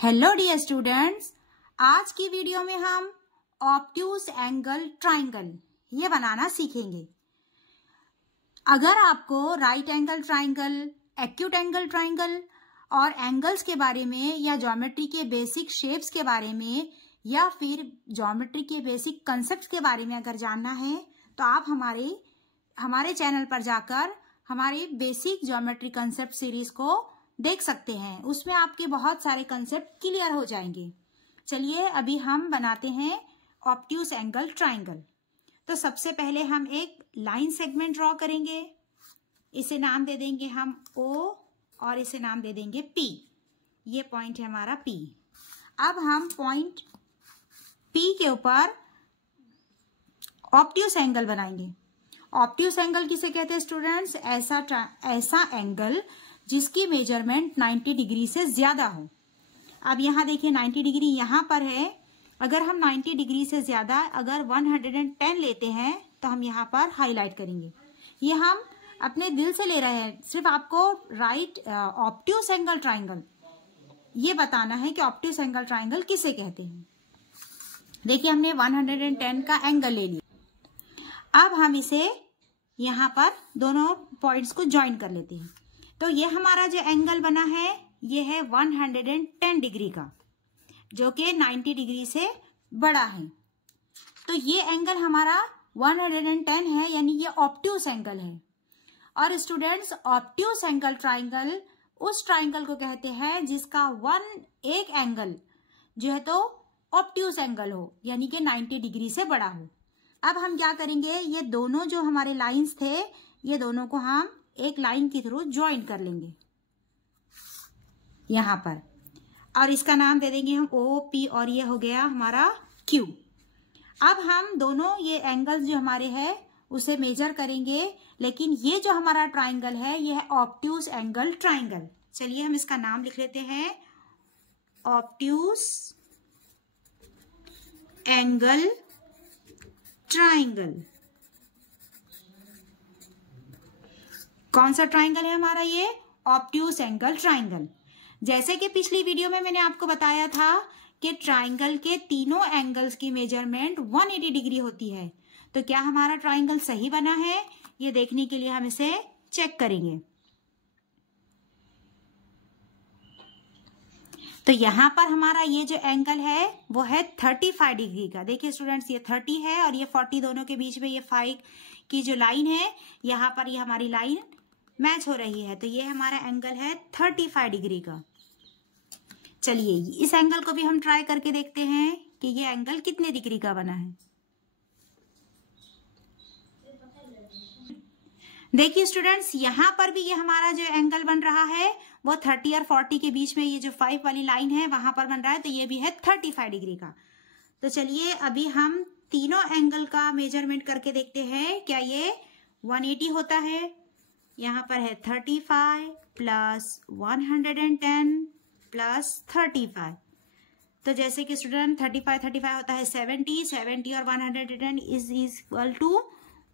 Hello dear students, आज की video में हम ऑब्ट्यूज एंगल ट्राइंगल ये बनाना सीखेंगे। अगर आपको right angle triangle, acute angle triangle और एंगल्स के बारे में या ज्योमेट्री के बेसिक शेप्स के बारे में या फिर ज्योमेट्री के बेसिक कंसेप्ट्स के बारे में अगर जानना है तो आप हमारे चैनल पर जाकर हमारे बेसिक ज्योमेट्री कंसेप्ट सीरीज को देख सकते हैं। उसमें आपके बहुत सारे कंसेप्ट क्लियर हो जाएंगे। चलिए अभी हम बनाते हैं ऑब्ट्यूज एंगल ट्राइंगल। तो सबसे पहले हम एक लाइन सेगमेंट ड्रॉ करेंगे। इसे नाम दे देंगे हम O और इसे नाम दे देंगे P। ये पॉइंट है हमारा P। अब हम पॉइंट P के ऊपर ऑब्ट्यूज एंगल बनाएंगे। ऑब्ट्यूज एंगल किसे कहते हैं स्टूडेंट्स? ऐसा एंगल जिसकी मेजरमेंट 90 डिग्री से ज्यादा हो। अब यहाँ देखिए 90 डिग्री यहाँ पर है। अगर हम 90 डिग्री से ज्यादा अगर 110 लेते हैं तो हम यहाँ पर हाईलाइट करेंगे। ये हम अपने दिल से ले रहे हैं, सिर्फ आपको राइट ऑब्ट्यूज एंगल ट्राइंगल ये बताना है कि ऑब्ट्यूज एंगल ट्राइंगल किसे कहते हैं। देखिए हमने 110 का एंगल ले लिया। अब हम इसे यहाँ पर दोनों पॉइंट्स को ज्वाइन कर लेते हैं। तो ये हमारा जो एंगल बना है ये है 110 डिग्री का, जो कि 90 डिग्री से बड़ा है। तो ये एंगल हमारा 110 है, यानी ये ऑब्ट्यूज एंगल है। और स्टूडेंट्स, ऑब्ट्यूज एंगल ट्राइंगल उस ट्राइंगल को कहते हैं जिसका एक एंगल जो है तो ऑब्ट्यूज एंगल हो, यानी कि 90 डिग्री से बड़ा हो। अब हम क्या करेंगे, ये दोनों जो हमारे लाइंस थे ये दोनों को हम एक लाइन के थ्रू ज्वाइन कर लेंगे यहां पर, और इसका नाम दे देंगे हम OP और ये हो गया हमारा Q। अब हम दोनों ये एंगल्स जो हमारे हैं उसे मेजर करेंगे, लेकिन ये जो हमारा ट्राइंगल है ये है ऑब्ट्यूज एंगल ट्राइंगल। चलिए हम इसका नाम लिख लेते हैं ऑब्ट्यूज एंगल ट्राइंगल। कौन सा ट्राइंगल है हमारा? ये ऑब्ट्यूज एंगल ट्राइंगल। जैसे कि पिछली वीडियो में मैंने आपको बताया था कि ट्राइंगल के तीनों एंगल्स की मेजरमेंट 180 डिग्री होती है। तो क्या हमारा ट्राइंगल सही बना है, ये देखने के लिए हम इसे चेक करेंगे। तो यहां पर हमारा ये जो एंगल है वो है 35 डिग्री का। देखिए स्टूडेंट्स, ये 30 है और ये 40, दोनों के बीच में ये 5 की जो लाइन है यहां पर ये हमारी लाइन मैच हो रही है। तो ये हमारा एंगल है 35 डिग्री का। चलिए इस एंगल को भी हम ट्राई करके देखते हैं कि ये एंगल कितने डिग्री का बना है। देखिए स्टूडेंट्स, यहां पर भी ये हमारा जो एंगल बन रहा है वो 30 और 40 के बीच में ये जो 5 वाली लाइन है वहां पर बन रहा है। तो ये भी है 35 डिग्री का। तो चलिए अभी हम तीनों एंगल का मेजरमेंट करके देखते हैं क्या ये 180 होता है। यहाँ पर है 35 प्लस 110 प्लस 35। तो जैसे कि स्टूडेंट 35 होता है 70 और 110 इज इक्वल टू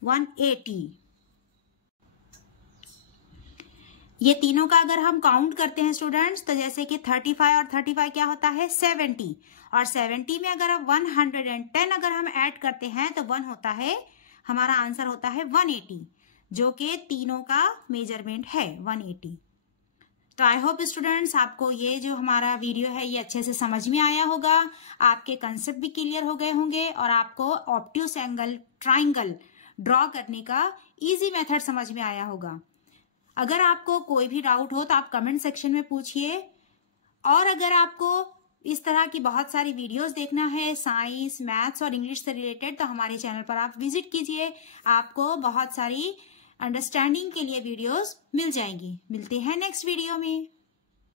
180। ये तीनों का अगर हम काउंट करते हैं स्टूडेंट्स, तो जैसे कि 35 और 35 क्या होता है 70, और 70 में अगर अब 110 अगर हम ऐड करते हैं तो 1 होता है, हमारा आंसर होता है 180, जो कि तीनों का मेजरमेंट है 180। तो आई होप स्टूडेंट्स आपको ये जो हमारा वीडियो है ये अच्छे से समझ में आया होगा, आपके कंसेप्ट भी क्लियर हो गए होंगे और आपको ऑब्ट्यूज एंगल ट्राइंगल ड्रॉ करने का इजी मेथड समझ में आया होगा। अगर आपको कोई भी डाउट हो तो आप कमेंट सेक्शन में पूछिए, और अगर आपको इस तरह की बहुत सारी वीडियोस देखना है साइंस, मैथ्स और इंग्लिश से रिलेटेड, तो हमारे चैनल पर आप विजिट कीजिए। आपको बहुत सारी अंडरस्टैंडिंग के लिए वीडियोस मिल जाएंगी। मिलते हैं नेक्स्ट वीडियो में।